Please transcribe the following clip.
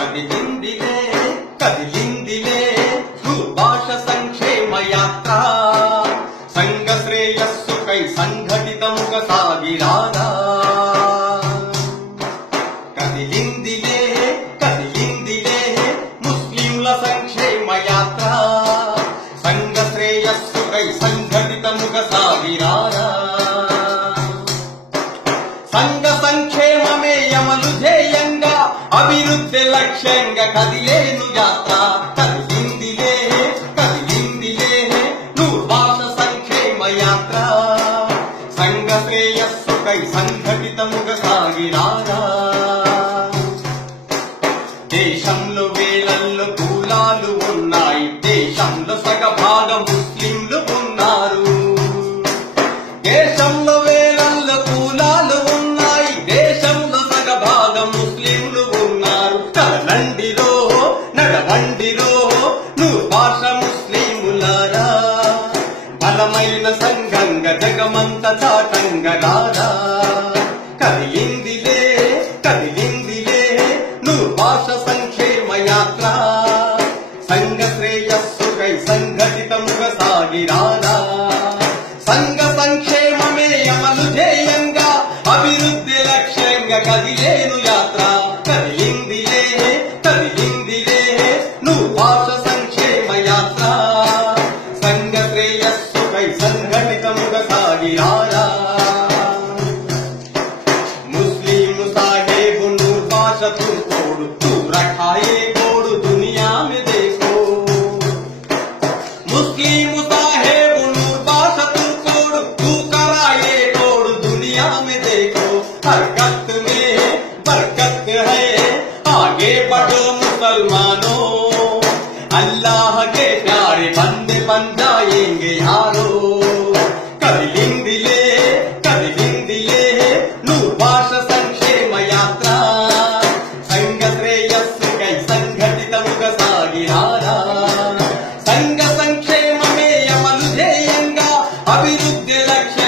కదిలిందిలే కదిలిందిలే భాష సంక్షేమ యాత్ర సంఘ శ్రేయస్సుకై సంఘటితముగా సాగిరారా. కదిలిందిలే కదిలిందిలే ముస్లింల సంక్షేమ యాత్ర సంఘ శ్రేయస్సుకై సంఘటితముగా సాగిరారా. సంఘ సంక్షేమమే యమలు ధ్యేయంగా అభివృద్ధి లక్ష్యంగా కదిలేను యాత్ర. కదిలిందిలే కదిలిందిలే భాష సంక్షేమ యాత్ర సంఘ శ్రేయస్సుకై సంఘటితముగా సాగిరారా. దేశంలో వేలల్లో కులాలు ఉన్నాయి, దేశంలో సగభాగం ముస్లింలు ఉన్నారు. దేశంలో వేలల్లో కులాలు ఉన్నాయి, దేశంలో సగభాగం ముస్లింలు ఉన్నారు. కదలండిరో నడవండిరో భాష ముస్లిములారా, బలమైన సంఘంగా జగమంత చాటంగా రారా. కదిలిందిలే కదిలిందిలే భాష సంక్షేమ యాత్ర సంఘ శ్రేయస్సుకై సంఘటితముగా సాగిరారా. సంఘ సంక్షేమమే అమలు ధ్యేయంగా అభివృద్ధి లక్ష్యంగా కదిలేను యాత్ర. కదిలిందిలే కదిలిందిలే భాష సంక్షేమ యాత్ర సంఘ శ్రేయస్సుకై సంఘటితముగా సాగిరారా. मुस्लिम साहेब नूर भाषा तुम तोड़ तू रखाए गोड़ दुनिया में देखो. मुस्लिम साहेब नूर भाषा तुम तोड़ तू कराए गोड़ दुनिया में देखो. हरकत में बरकत है आगे बढ़ो मुसलमानों, अल्लाह के प्यारे बंदे बन जाएंगे यारो. कदिलिंदिले कदिलिंदिले భాష సంక్షేమ యాత్ర సంఘ శ్రేయస్సుకై సంఘటితముగా సాగిరారా. సంఘ సంక్షేమమే అమలు ధ్యేయంగా అభివృద్ధి లక్ష్యం